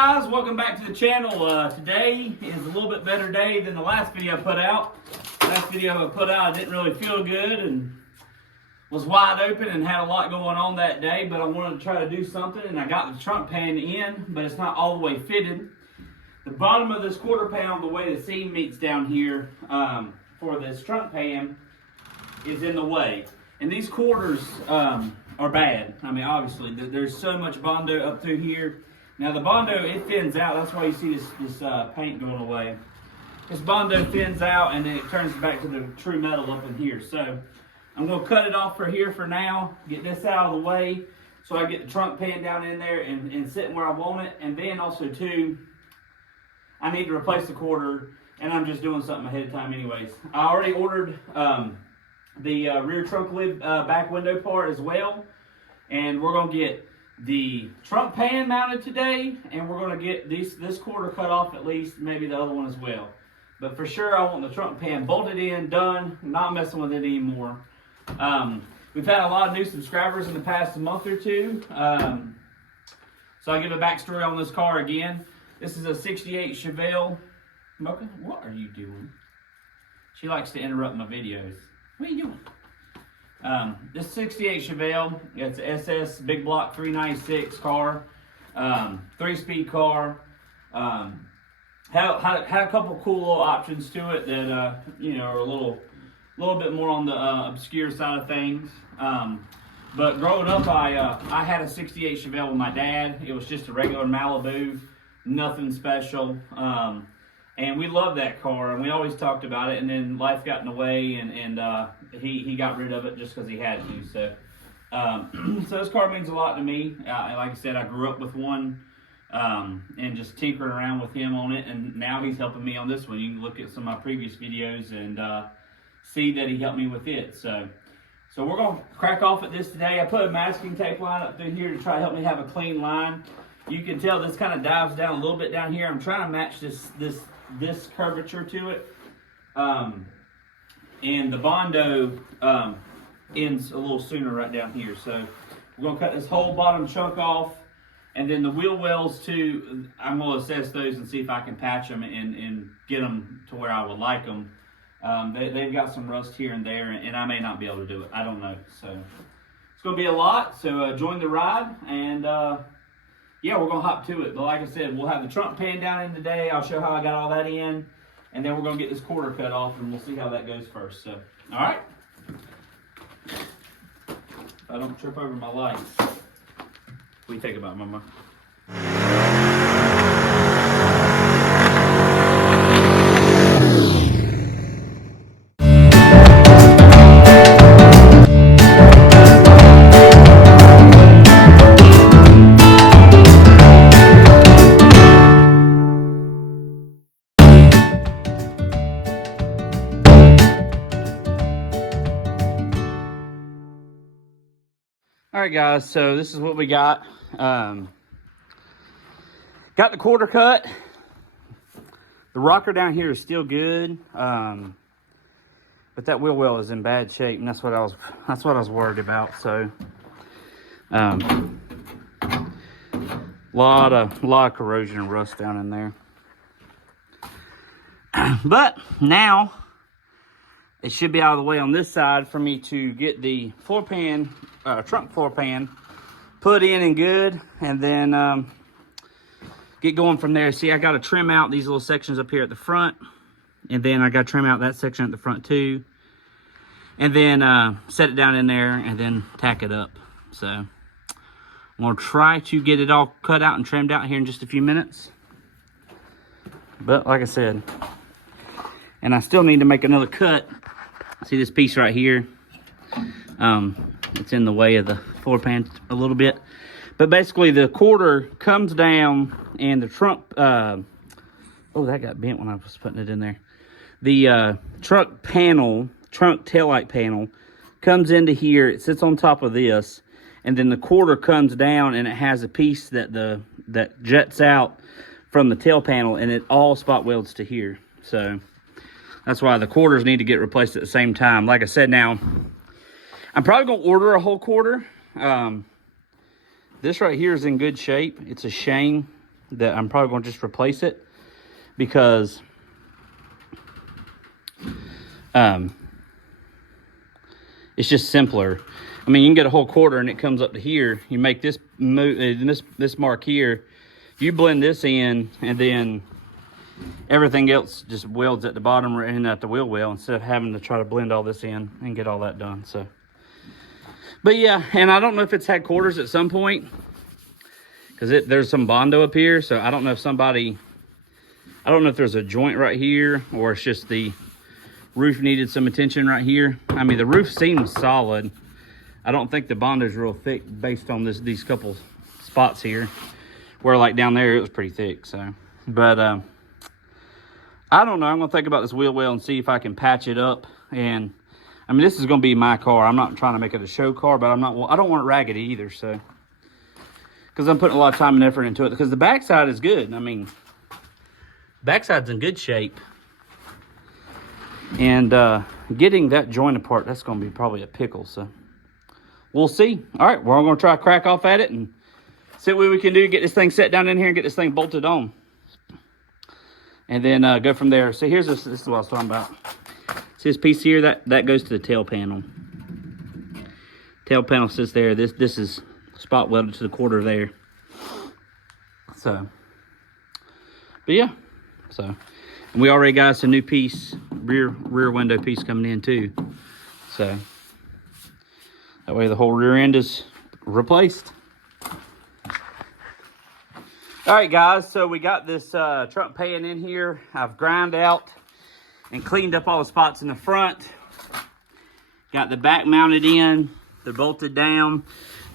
guys, welcome back to the channel. Today is a little bit better day than the last video I put out. Last video I put out, I didn't really feel good and was wide open and had a lot going on that day, but I wanted to try to do something, and I got the trunk pan in, but it's not all the way fitted. The bottom of this quarter panel, the way the seam meets down here for this trunk pan is in the way. And these quarters are bad. I mean, obviously, there's so much Bondo up through here. Now the Bondo, it thins out. That's why you see this paint going away. This Bondo thins out and then it turns back to the true metal up in here. So I'm going to cut it off for here for now, get this out of the way so I get the trunk pan down in there and sitting where I want it. And then also too, I need to replace the quarter, and I'm just doing something ahead of time anyways. I already ordered the rear trunk lid back window part as well, and we're going to get the trunk pan mounted today, and we're going to get this quarter cut off at least, maybe the other one as well. But for sure I want the trunk pan bolted in, done, not messing with it anymore. We've had a lot of new subscribers in the past month or two, so I'll give a backstory on this car again. This is a 68 Chevelle. Mocha, what are you doing? She likes to interrupt my videos. What are you doing? This 68 Chevelle, it's an SS Big Block 396 car, 3-speed car. Had a couple cool little options to it that you know, are a little bit more on the obscure side of things. But growing up, I had a 68 Chevelle with my dad. It was just a regular Malibu, nothing special. And we loved that car, and we always talked about it, and then life got in the way, and he got rid of it just because he had to. So so this car means a lot to me. Like I said, I grew up with one, and just tinkering around with him on it, and now he's helping me on this one. You can look at some of my previous videos and see that he helped me with it. So we're going to crack off at this today. I put a masking tape line up through here to try to help me have a clean line. You can tell this kind of dives down a little bit down here. I'm trying to match this curvature to it. And the Bondo ends a little sooner right down here. So we're going to cut this whole bottom chunk off. And then the wheel wells too, I'm going to assess those and see if I can patch them and get them to where I would like them. They've got some rust here and there, and I may not be able to do it. I don't know. So it's going to be a lot. So join the ride, and yeah, we're going to hop to it. But like I said, we'll have the trunk pan down in today. I'll show how I got all that in. And then we're going to get this quarter cut off, and we'll see how that goes first. So, all right. If I don't trip over my lights. What do you think about it, Mama? All right, guys, so this is what we got. Got the quarter cut. The rocker down here is still good, but that wheel well is in bad shape, and that's what I was worried about. So, lot of corrosion and rust down in there. But now it should be out of the way on this side for me to get the floor pan, trunk floor pan put in and good, and then get going from there. See, I got to trim out these little sections up here at the front, and then I got to trim out that section at the front too, and then set it down in there and then tack it up. So I'm going to try to get it all cut out and trimmed out here in just a few minutes. But like I said, and I still need to make another cut. See this piece right here? It's in the way of the floor pan a little bit. But basically the quarter comes down and the trunk, oh, that got bent when I was putting it in there. The trunk taillight panel comes into here. It sits on top of this, and then the quarter comes down and it has a piece that jets out from the tail panel, and it all spot welds to here. So that's why the quarters need to get replaced at the same time. Like I said, now I'm probably going to order a whole quarter. This right here is in good shape. It's a shame that I'm probably going to just replace it because it's just simpler. I mean, you can get a whole quarter and it comes up to here. You make this move, this mark here. You blend this in, and then everything else just welds at the bottom and at the wheel well instead of having to try to blend all this in and get all that done. So, but yeah, and I don't know if it's had quarters at some point because there's some Bondo up here. So I don't know if there's a joint right here or it's just the roof needed some attention right here. I mean, the roof seems solid. I don't think the Bondo's real thick based on these couple spots here, where like down there it was pretty thick. So, but I don't know. I'm gonna think about this wheel well and see if I can patch it up. And I mean, this is gonna be my car. I'm not trying to make it a show car, but I don't want it raggedy either. So, because I'm putting a lot of time and effort into it. Because the backside is good. I mean, backside's in good shape. And getting that joint apart, that's gonna be probably a pickle. So. We'll see. All right, we're all going to try to crack off at it and see what we can do to get this thing set down in here and get this thing bolted on. And then go from there. So here's this is what I was talking about. See this piece here? That goes to the tail panel. Tail panel sits there. This is spot welded to the quarter there. So, but yeah. So, and we already got us a new piece, rear window piece coming in too. So. That way the whole rear end is replaced. All right, guys, so we got this trunk pan in here. I've ground out and cleaned up all the spots in the front. Got the back mounted in. They're bolted down.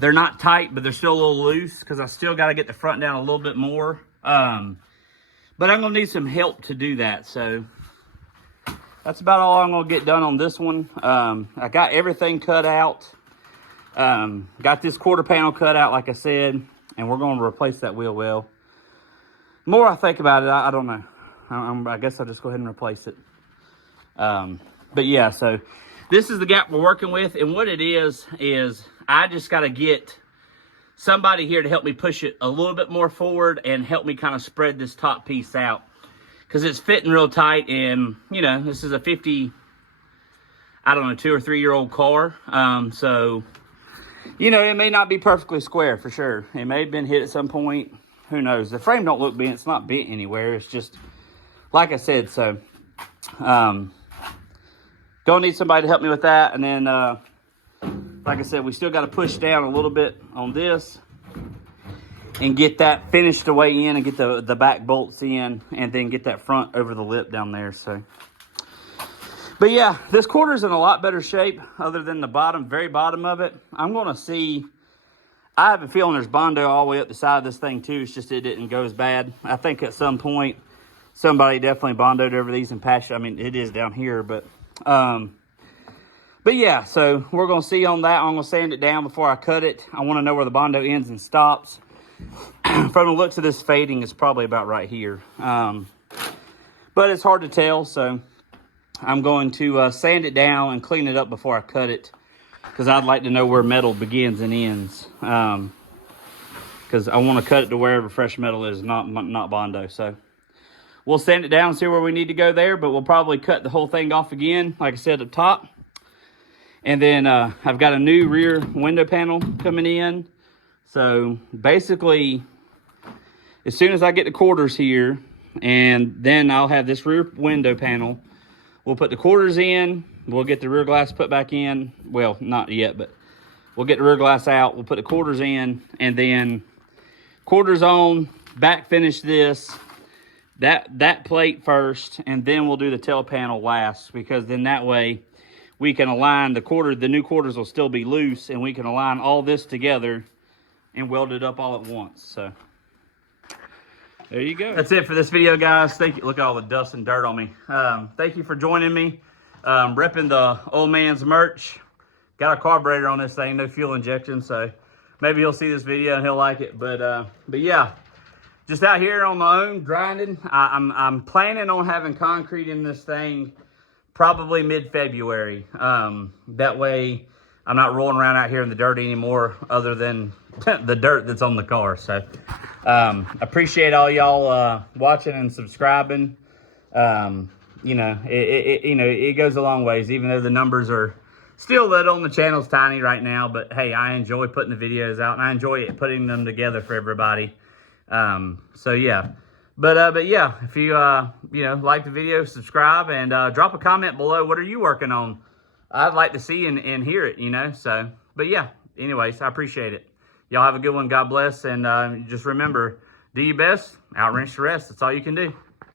They're not tight, but they're still a little loose because I still got to get the front down a little bit more. But I'm going to need some help to do that, so that's about all I'm going to get done on this one. I got everything cut out. Got this quarter panel cut out, like I said, and we're going to replace that wheel well. The more I think about it, I don't know. I guess I'll just go ahead and replace it. But yeah, so this is the gap we're working with, and what it is I just got to get somebody here to help me push it a little bit more forward and help me kind of spread this top piece out because it's fitting real tight. And you know, this is a 2 or 3 year old car. So you know, it may not be perfectly square for sure. It may have been hit at some point. Who knows? The frame don't look bent. It's not bent anywhere. It's just, like I said, so gonna need somebody to help me with that. And then, like I said, we still got to push down a little bit on this and get that finished the way in and get the back bolts in and then get that front over the lip down there. So. But yeah, this quarter's in a lot better shape other than the bottom, very bottom of it. I'm going to see, I have a feeling there's Bondo all the way up the side of this thing too. It's just it didn't go as bad. I think at some point, somebody definitely Bondoed over these and patched. I mean, it is down here, but yeah, so we're going to see on that. I'm going to sand it down before I cut it. I want to know where the Bondo ends and stops. From the looks of this fading, it's probably about right here. But it's hard to tell, so I'm going to sand it down and clean it up before I cut it because I'd like to know where metal begins and ends. Because I want to cut it to wherever fresh metal is, not Bondo. So we'll sand it down and see where we need to go there, but we'll probably cut the whole thing off again, like I said, up top. And then I've got a new rear window panel coming in. So basically, as soon as I get the quarters here, and then I'll have this rear window panel. We'll put the quarters in. We'll get the rear glass put back in. Well, not yet, but we'll get the rear glass out. We'll put the quarters in, and then quarters on, back finish this, that plate first, and then we'll do the tail panel last, because then that way we can align the new quarters will still be loose, and we can align all this together and weld it up all at once. So there you go. That's it for this video, guys. Thank you. Look at all the dust and dirt on me. Thank you for joining me. Repping the old man's merch. Got a carburetor on this thing, no fuel injection, so maybe he'll see this video and he'll like it. But yeah, just out here on my own grinding. I'm planning on having concrete in this thing probably mid-February. That way I'm not rolling around out here in the dirt anymore, other than the dirt that's on the car. So appreciate all y'all watching and subscribing. You know, it goes a long ways, even though the numbers are still little and the channel's tiny right now. But hey, I enjoy putting the videos out, and I enjoy putting them together for everybody. So yeah, but yeah, if you you know, like the video, subscribe, and drop a comment below. What are you working on? I'd like to see and hear it, you know. So, but yeah, anyways, I appreciate it. Y'all have a good one. God bless, and just remember, do your best, outwrench the rest. That's all you can do.